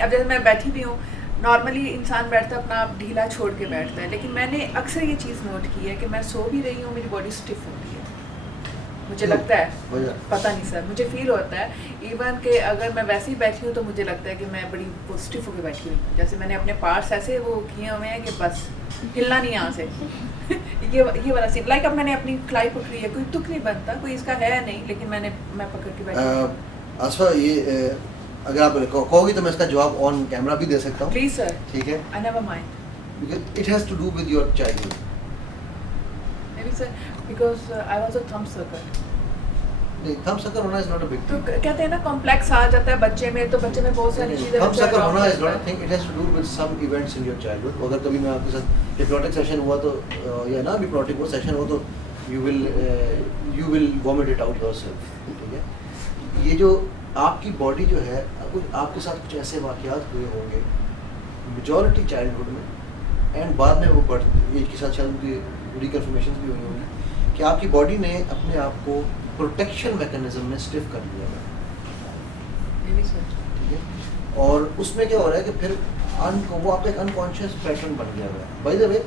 अब जैसे मैं बैठी भी हूँ, नॉर्मली इंसान बैठता है अपना आप ढीला छोड़ के बैठता है, लेकिन मैंने अक्सर ये चीज़ नोट की है कि मैं सो भी रही हूँ, मेरी बॉडी स्टिफ होती है, मुझे लगता है, पता नहीं सर, मुझे फील होता है इवन कि अगर मैं वैसे ही बैठी हूँ तो मुझे लगता है कि मैं बड़ी स्टिफ होकर बैठी हुई हूँ, जैसे मैंने अपने पार्ट्स ऐसे वो किए हुए हैं कि बस हिलना नहीं यहाँ से ये वाला सीन, लाइक अब मैंने अपनी क्लाई पकड़ी है, कोई तुक नहीं बनता, कोई इसका है नहीं, लेकिन मैं पकड़ के बैठी। आसफा, ये अगर आप कहोगी तो मैं इसका जवाब ऑन कैमरा भी दे सकता हूँ। Please sir. ठीक है, I never mind. It has to do with your childhood. Maybe sir, because I was a thumb sucker. नहीं, थंब सकर होना इज नॉट अ बिग तो थिंग। कहते हैं ना कॉम्प्लेक्स आ जाता है बच्चे में, तो बच्चे में बहुत सारी चीजें थंब सकर होना is not a thing, it has to do with some events in your childhood. अगर कभी मैं आपके साथ हिप्नोटिक सेशन हुआ तो या ना हिप्नोटिक वो सेशन हो तो you will vomit it out yourself. ठीक है, ये जो आपकी बॉडी जो है, कुछ आपके साथ कुछ ऐसे वाक़यात हुए होंगे मेजॉरिटी चाइल्डहुड में एंड बाद में वो बढ़ एज के साथ शायद उनकी रिकन्फर्मेशन भी हुई होंगी कि आपकी बॉडी ने अपने आप को प्रोटेक्शन मैकेनिज्म में स्टिफ कर लिया है। ठीक है, और उसमें क्या हो रहा है कि फिर वो आपका एक अनकॉन्शियस पैटर्न बन गया है। By the way,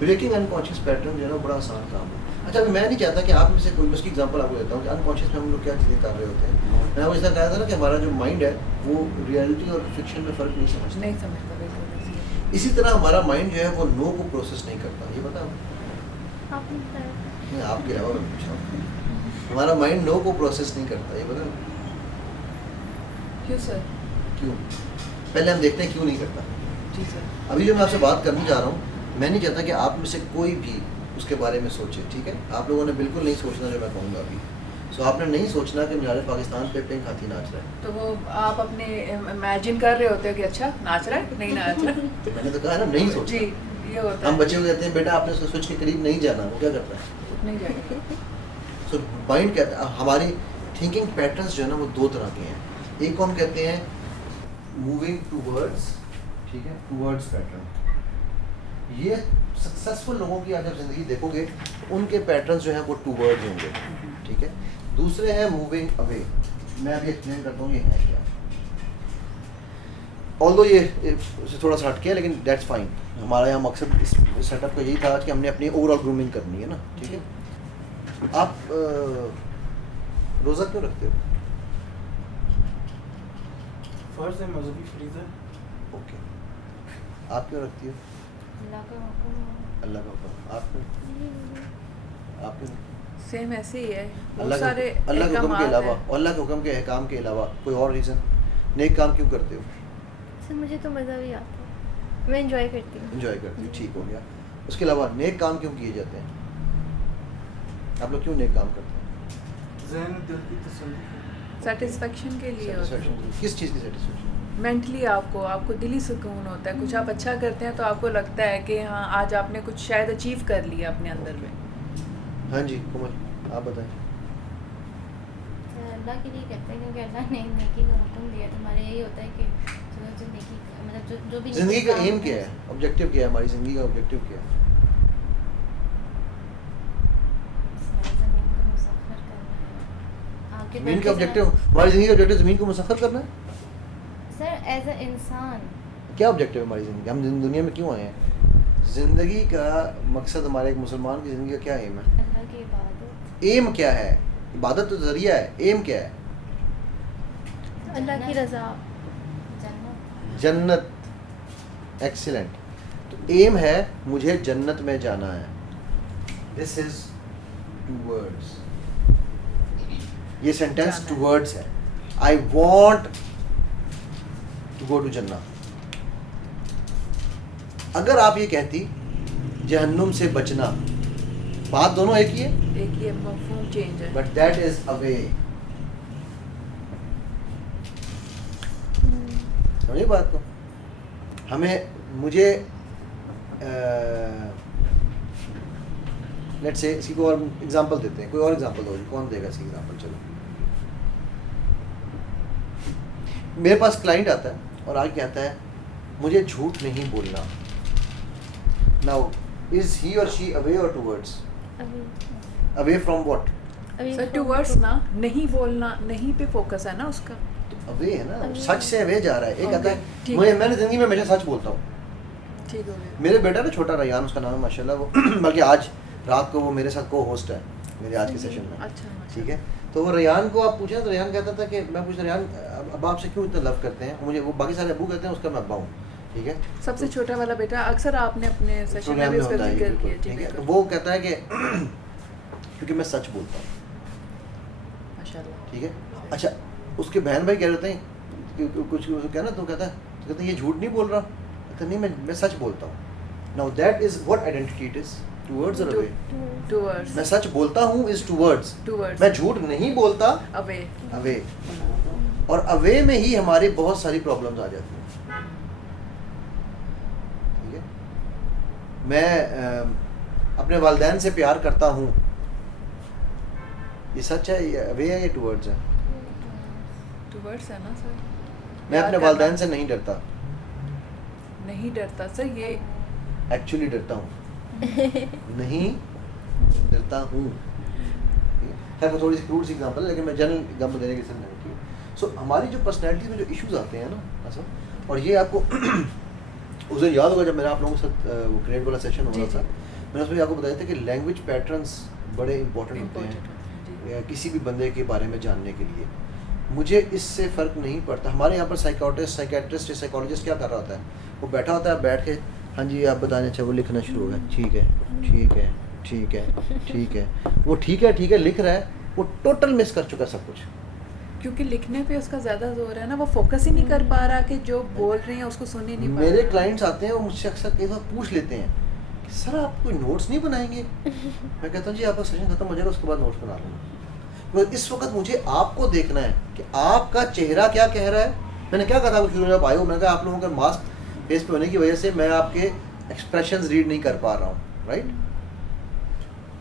breaking unconscious pattern जो है ना बड़ा आसान काम है। अच्छा, मैं नहीं चाहता कि आप में से कोई, उसकी एग्जांपल आपको देता हूँ कि अनकॉन्शियस में हम लोग क्या चीज़ें कर रहे होते हैं। मैं आपको इतना कहा था ना कि हमारा जो माइंड है वो रियलिटी और फिक्शन में फ़र्क नहीं समझता। इसी तरह हमारा माइंड जो है वो नो को प्रोसेस नहीं करता। ये पता है आपके अलावा मैं पूछ रहा हूँ, हमारा माइंड नो को प्रोसेस नहीं करता। ये पता क्यों सर? क्यों? पहले हम देखते हैं क्यों नहीं करता। जी सर। अभी जो मैं आपसे बात करने जा रहा हूँ, मैं नहीं चाहता कि आप में से कोई भी उसके बारे में सोचे। ठीक है, आप लोगों ने बिल्कुल नहीं सोचना जो मैं कहूँगा अभी। सो आपने नहीं सोचना कि मीनार पाकिस्तान पे पिंक हाथी नाच रहा है। तो वो आप अपने इमेजिन कर रहे होते हो कि अच्छा नाच रहा है, नहीं नाच रहा है। तो मैंने तो कहा ना नहीं सोचना। जी, ये होता है। हम बच्चे को कहते हैं बेटा आपने स्विच के करीब नहीं जाना, वो क्या करता है? नहीं जाएगा। सो माइंड कहता है, हमारी थिंकिंग पैटर्न्स जो है ना वो दो तरह के हैं। एक को हम कहते हैं मूविंग टूवर्ड्स, ठीक है, टूवर्ड्स पैटर्न। ये सक्सेसफुल लोगों की आज आप ज़िंदगी देखोगे उनके पैटर्न्स जो हैं वो टूवर्ड्स होंगे। ठीक है, दूसरे हैं मूविंग अवे। मैं अभी एक्सप्लेन करता हूँ ये है क्या। ऑल्दो ये थोड़ा सा हट के, लेकिन दैट्स फाइन। हमारा यहाँ मकसद इस सेटअप का यही था कि हमने अपनी ओवरऑल ग्रूमिंग करनी है ना। ठीक है, आप रोज़ा क्यों रखते हो? फर्ज है, मजहबी फरीज़ा। ओके, आप क्यों रखती हो? अल्लाह का हुक्म। अल्लाह का हुक्म। आप क्यों? सेम ऐसे ही है। अल्लाह के हुक्म के अलावा, अल्लाह के हुक्म के अहकाम के अलावा कोई और रीज़न? नेक काम क्यों करते हो? सर मुझे तो मज़ा भी आता है, मैं एंजॉय करती हूँ। एंजॉय करती हो, ठीक हो गया। उसके अलावा नेक काम क्यों किए जाते हैं? आप लोग क्यों नेक काम करते हैं? ज़हन दिल की तसल्ली, सेटिस्फेक्शन के लिए होता है। Satisfaction। किस चीज़ की सेटिस्फेक्शन? मेंटली आपको दिली सुकून होता है। कुछ आप अच्छा करते हैं तो आपको लगता है कि हाँ आज आपने कुछ शायद अचीव कर लिया अपने अंदर में। हाँ जी कोमल, आप बताएं। सर अल्लाह के लिए करते हैं, क्योंकि अल्लाह ने नेकी का हुक्म दिया, तो हमारा यही होता है कि चलो जो नेकी, मतलब जो भी ज़िंदगी का एम क्या है, ऑब्जेक्टिव क्या है? हमारी ज़िंदगी का ऑब्जेक्टिव क्या है? ज़मीन का ऑब्जेक्टिव, हमारी ज़िंदगी का ऑब्जेक्टिव ज़मीन को मुसख्खर करना है। सर एज अ इंसान क्या ऑब्जेक्टिव है हमारी ज़िंदगी? हम दुनिया में क्यों आए हैं? ज़िंदगी का मकसद, हमारे एक मुसलमान की ज़िंदगी का क्या एम है? अल्लाह की इबादत। एम क्या है? इबादत तो ज़रिया है, एम क्या है? अल्लाह की रज़ा, जन्नत। एक्सीलेंट। तो एम है मुझे जन्नत में जाना है। This is two words. ये सेंटेंस टू वर्ड्स है। I want to go to jannat. अगर आप ये कहती जहन्नुम से बचना, बात दोनों एक ही है, एक ये मफहूम चेंज है। But that is away. समझिए बात को। मुझे लेट्स से इसी को और एग्जांपल देते हैं। कोई और एग्जांपल दो जी, कौन देगा इसकी एग्जांपल? चलो, मेरे पास क्लाइंट आता है और आगे कहता है मुझे झूठ नहीं बोलना। नाउ इज ही और शी अवे और towards? Away from what? Sir towards ना, नहीं बोलना, नहीं पे फोकस है ना उसका। तो अवे है ना, Away. सच से अवे जा रहा है। एक कहता है ठीक मुझे, है। मैंने जिंदगी में हमेशा सच बोलता हूँ। ठीक हो गया। मेरे बेटा ना छोटा रयान उसका नाम है माशाल्लाह, वो बल्कि आज रात को वो मेरे साथ को होस्ट है मेरे आज के सेशन में। अच्छा, ठीक है, तो वो रयान को आप पूछें तो रयान कहता था कि मैं पूछता रयान अब आपसे क्यों इतना लव करते हैं, मुझे वो बाकी सारे अबू कहते हैं, उसका मैं अब्बा हूँ। ठीक है, सबसे छोटा वाला बेटा अक्सर आपने अपने सेशन में प्रोग्राम भी में उसका होता है ये जिक्र बिल्कुल, किया। जी ठीक है। तो बिल्कुल। वो कहता है कि क्योंकि मैं सच बोलता हूँ। माशाल्लाह। ठीक है, अच्छा उसके बहन भाई कह रहे हैं कुछ कहना, तो कहता है ये झूठ नहीं बोल रहा, कहता नहीं मैं सच बोलता हूँ। Now that is what identity it is, towards और अवे। टुवर्ड्स। मैं सच बोलता हूँ इज टुवर्ड्स, टुवर्ड्स। मैं झूठ नहीं बोलता अवे। अवे। और अवे में ही हमारी बहुत सारी प्रॉब्लम्स आ जाती हैं। ठीक है, मैं अपने वालिदैन से प्यार करता हूँ, ये सच है, ये अवे है, ये टुवर्ड्स है। टुवर्ड्स है ना सर। मैं प्यार अपने करना। वालिदैन से नहीं डरता, नहीं डरता सर, ये एक्चुअली डरता हूँ, नहीं डरता हूँ। है वो थोड़ी सी क्रूड सी एग्जांपल है, लेकिन मैं जनरल एग्जांपल देने की सिर्फ नहीं की। सो हमारी जो पर्सनैलिटी में जो इश्यूज आते हैं ना ऐसा, और ये आपको उस दिन याद होगा जब मेरा आप लोगों के साथ वो क्रिएट वाला सेशन हो जी, रहा था, जी। मैंने उसमें आपको बताया था कि लैंग्वेज पैटर्न्स बड़े इंपॉर्टेंट होते हैं या किसी भी बंदे के बारे में जानने के लिए। मुझे इससे फ़र्क नहीं पड़ता, हमारे यहाँ पर साइकेट्रिस्ट साइकोलॉजिस्ट क्या कर रहा होता है, वो बैठा होता है, बैठ के हाँ जी आप बताने, अच्छा वो लिखना शुरू हो गया, ठीक है ठीक है ठीक है ठीक है, वो ठीक है लिख रहा है, वो टोटल मिस कर चुका सब कुछ। क्योंकि लिखने पे उसका ज़्यादा जोर है ना, वो फोकस ही नहीं कर पा रहा कि जो बोल रहे हैं उसको सुन ही नहीं पा मेरे रहा। क्लाइंट्स आते हैं वो मुझसे अक्सर कई बार पूछ लेते हैं कि सर आप कोई नोट्स नहीं बनाएंगे। मैं कहता हूँ जी आपका सेशन खत्म हो जाएगा उसके बाद नोट्स बना लेना। तो इस वक्त मुझे आपको देखना है कि आपका चेहरा क्या कह रहा है। मैंने क्या कहा था जब आए हो, मैंने कहा आप लोगों का मास्क फेस पे होने की वजह से मैं आपके एक्सप्रेशंस रीड नहीं कर पा रहा हूँ, राइट।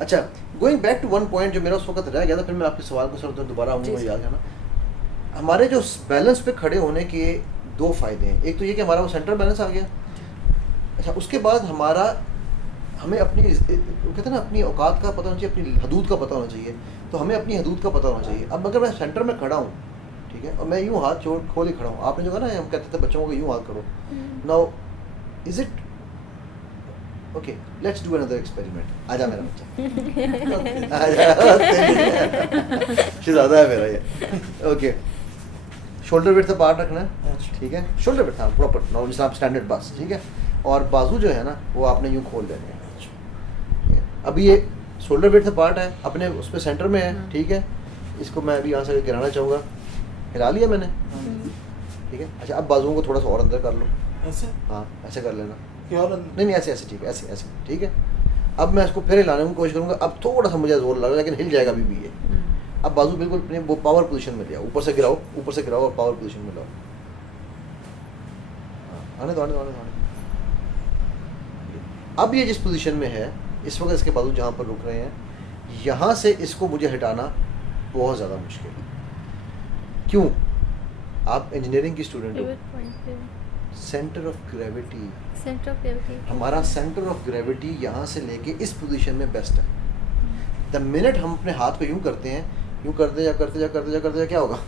अच्छा, going back to one point जो मेरा उस वक्त रह गया था, फिर मैं आपके सवाल को सर दोबारा आऊँगा, याद है ना। हमारे जो बैलेंस पे खड़े होने के दो फायदे हैं। एक तो ये कि हमारा वो सेंटर बैलेंस आ गया। अच्छा, उसके बाद हमें अपनी कहते हैं ना अपनी औकात का पता होना चाहिए, अपनी हदूद का पता होना चाहिए। तो हमें अपनी हदूद का पता होना चाहिए। अब अगर मैं सेंटर में खड़ा हूँ, ठीक है, और मैं यूँ हाथ छोड़ खोल ही खड़ा हूँ, आपने जो कहा ना हम कहते थे बच्चों को यूँ हाथ करो, now is it okay, let's do another experiment. आजा मेरा बच्चा, आजा, शहजादा है मेरा ये। ओके, शोल्डर विड्थ अपार्ट रखना है, ठीक है, शोल्डर विड्थ हाँ प्रॉपर नॉर्मल जैसे आप स्टैंडर्ड बस, ठीक है। और बाजू जो है ना वो आपने यूँ खोल देने हैं। अभी ये शोल्डर विड्थ अपार्ट है, अपने उस पर सेंटर में है, ठीक है। इसको मैं अभी यहाँ से गिराना चाहूँगा, हिला लिया मैंने, ठीक है। अच्छा, अब बाजुओं को थोड़ा सा और अंदर कर लो, ऐसे हाँ ऐसे कर लेना, क्या और नहीं ऐसे ऐसे, ठीक है, ऐसे ऐसे, ठीक है। अब मैं इसको फिर हिलाने की कोशिश करूँगा, अब थोड़ा सा मुझे जोर लगा लेकिन हिल जाएगा अभी भी ये। अब बाजू बिल्कुल अपने वो पावर पोजीशन में लिया, ऊपर से गिराओ और पावर पोजीशन में लाओ। आने दो। अब ये जिस पोजीशन में है इस वक्त, इसके बाजू जहाँ पर रुक रहे हैं, यहाँ से इसको मुझे हटाना बहुत ज़्यादा मुश्किल है। क्यों? आप इंजीनियरिंग की स्टूडेंट हो। सेंटर ऑफ ग्रेविटी, हमारा सेंटर ऑफ ग्रेविटी यहाँ से लेके इस पोजीशन में बेस्ट है। द मिनट हम अपने हाथ को यूँ करते हैं, यूँ करते जा क्या होगा?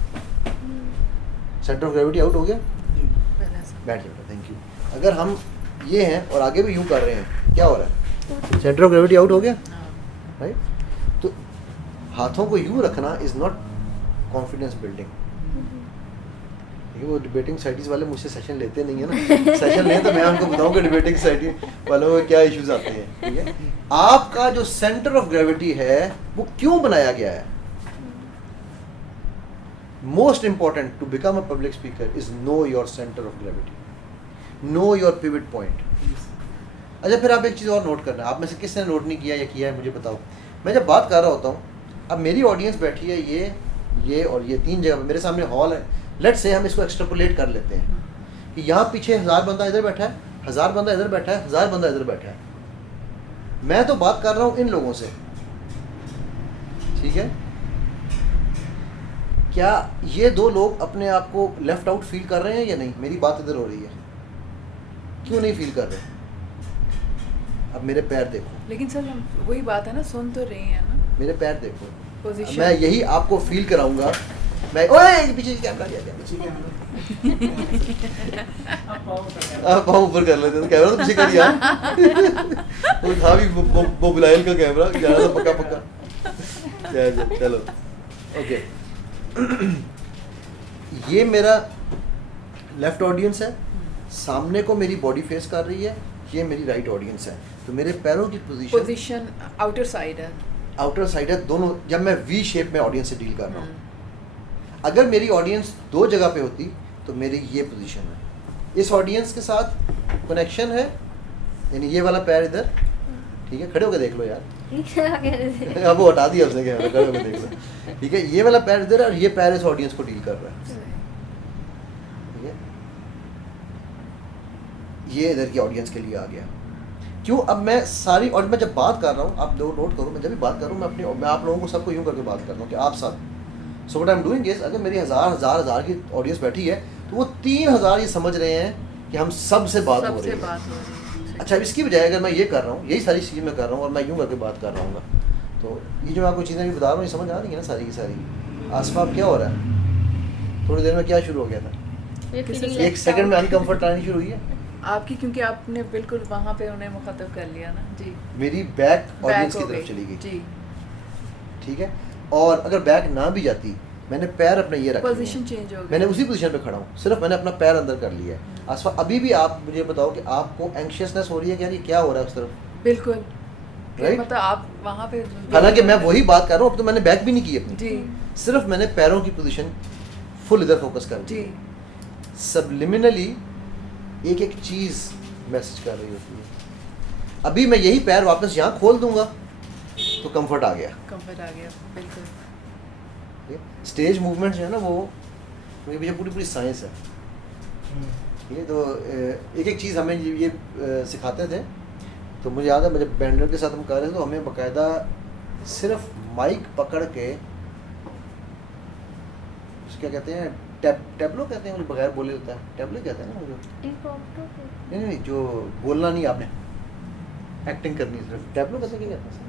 सेंटर ऑफ ग्रेविटी आउट हो गया, बैठ जाएगा। Thank you. अगर हम ये हैं और आगे भी यूँ कर रहे हैं, क्या हो रहा है? सेंटर ऑफ ग्रेविटी आउट हो गया, राइट। तो हाथों को यूँ रखना इज़ नॉट कॉन्फिडेंस बिल्डिंग। वो डिबेटिंग सोसाइटीज़ वाले मुझसे सेशन लेते नहीं है ना, सेशन लें तो मैं उनको बताऊंगा डिबेटिंग सोसाइटी वालों को क्या इश्यूज आते हैं, ठीक है। आपका जो सेंटर ऑफ ग्रेविटी है वो क्यों बनाया गया है? Most important to become a public speaker is know your centre of gravity, know your pivot point. अच्छा, फिर आप एक चीज़ और नोट करना, आप में से किसने नोट नहीं किया या किया है मुझे बताओ। मैं जब बात कर रहा होता हूँ, अब मेरी ऑडियंस बैठी है ये और ये तीन जगह, मेरे सामने हॉल है। लेट्स से हम इसको एक्सट्रापोलेट कर लेते हैं कि यहाँ पीछे 1000 बंदा इधर बैठा है, 1000 बंदा इधर बैठा है, 1000 बंदा इधर बैठा है। मैं तो बात कर रहा हूँ इन लोगों से, ठीक है। क्या ये दो लोग अपने आप को लेफ्ट आउट फील कर रहे हैं या नहीं? मेरी बात इधर हो रही है, क्यों नहीं फील कर रहे? अब मेरे पैर देखो। लेकिन सर हम वही बात है ना, सुन तो रहे हैं ना, मेरे पैर देखो। पोजीशन। मैं यही आपको फील कराऊंगा मैं ओए पीछे कैमरा गया पीछे कैमरा आप पाओ का आप पाँव ऊपर कर लेते थे कैमरा तो पीछे कर दिया वो था भी मोबाइल का कैमरा जाना था पक्का पक्का चलो ओके ये मेरा लेफ्ट ऑडियंस है सामने को मेरी बॉडी फेस कर रही है ये मेरी राइट ऑडियंस है तो मेरे पैरों की पोजीशन आउटर साइड है आउटर साइड है दोनों जब मैं वी शेप में ऑडियंस से डील कर रहा हूँ अगर मेरी ऑडियंस दो जगह पे होती तो मेरी ये पोजीशन है इस ऑडियंस के साथ कनेक्शन है यानी ये वाला पैर इधर ठीक है खड़े होकर देख लो यार अब वो हटा दिया उसने कैमरा खड़े होकर देख लो ठीक है ये वाला पैर इधर और ये पैर इस ऑडियंस को डील कर रहा है ठीक है ये इधर की ऑडियंस के लिए आ गया क्यों अब मैं सारी और मैं जब बात कर रहा हूँ आप दो नोट करो मैं जब भी बात कर रहा हूँ मैं आप लोगों को सबको यूँ करके बात कर रहा हूँ कि आप सब so what I am doing is अगर मेरी हजार की ऑडियंस बैठी है तो वो 3000 ये समझ रहे हैं कि हम सबसे बात हो रही है अच्छा इसकी बजाय अगर मैं ये कर रहा हूँ यही सारी चीज़ें मैं कर रहा हूँ और मैं यूँ करके बात कर रहा हूँ तो ये जो मैं आपको चीज़ें भी बता रहा हूँ ये समझ आ रही है ना सारी की सारी आसपास क्या हो रहा है थोड़ी देर में क्या शुरू हो गया था एक सेकंड में अनकम्फर्ट आनी शुरू हुई है आपकी क्योंकि आपने बिल्कुल वहाँ पे उन्हें मुखातब कर लिया ना जी मेरी बैक ऑडियंस की हो तरफ गई। चली गई जी ठीक है और अगर बैक ना भी जाती मैंने पैर अपने ये रखे पोजीशन हैं। चेंज हो गई मैंने उसी पोजीशन पे खड़ा हूँ सिर्फ मैंने अपना पैर अंदर कर लिया है आसपास अभी भी आप मुझे बताओ कि आपको एंग्शियसनेस हो रही है कि यार ये क्या हो रहा है उस तरफ बिल्कुल Right? मतलब आप वहाँ पे हालांकि मैं वही बात कर रहा हूँ अब तो मैंने बैक भी नहीं की अपनी जी सिर्फ मैंने पैरों की पोजीशन फुल इधर फोकस कर दी जी सबलिमिनली एक एक चीज़ मैसेज कर रही होती है अभी मैं यही पैर वापस यहाँ खोल दूंगा तो कंफर्ट आ गया कंफर्ट आ गया बिल्कुल स्टेज मूवमेंट जो है ना वो उनके पीछे पूरी पूरी साइंस है ठीक है तो एक एक चीज़ हमें ये सिखाते थे तो मुझे याद है जब बैंडर के साथ हम कर रहे थे तो हमें बाकायदा सिर्फ माइक पकड़ के क्या कहते हैं टैबलो कहते हैं बगैर बोले होता है टैबलो कहते हैं ना जो नहीं जो बोलना नहीं आपने एक्टिंग करनी है सिर्फ टैबलो कहते हैं क्या कहते हैं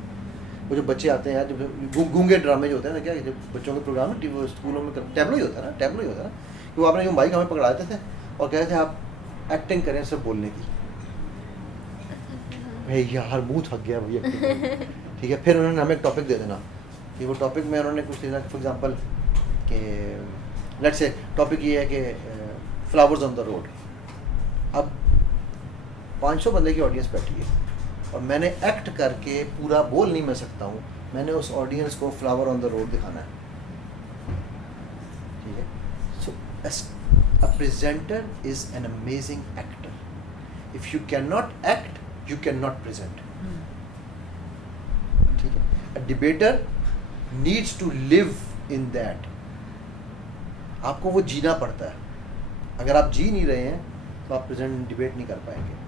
वो जो बच्चे आते हैं यार जब गूंगे ड्रामे जो होते हैं ना क्या जब बच्चों के प्रोग्राम में स्कूलों में टैबलो ही होता है ना टैबलो ही होता है ना कि वो आपने जो माइक हमें पकड़ा देते थे और कहते थे आप एक्टिंग करें सिर्फ बोलने की भाई यार मुँह थक गया भैया ठीक है फिर उन्होंने हमें एक टॉपिक दे देना कि वो टॉपिक में उन्होंने कुछ देना फॉर एग्जांपल कि लेट्स से टॉपिक ये है कि फ्लावर्स ऑन द रोड अब 500 बंदे की ऑडियंस बैठी है और मैंने एक्ट करके पूरा बोल नहीं मैं सकता हूँ मैंने उस ऑडियंस को फ्लावर ऑन द रोड दिखाना है ठीक है so a presenter is an amazing actor if you can not act you cannot present ठीक है a debater needs to live in that आपको वो जीना पड़ता है अगर आप जी नहीं रहे हैं तो आप प्रेजेंट डिबेट नहीं कर पाएंगे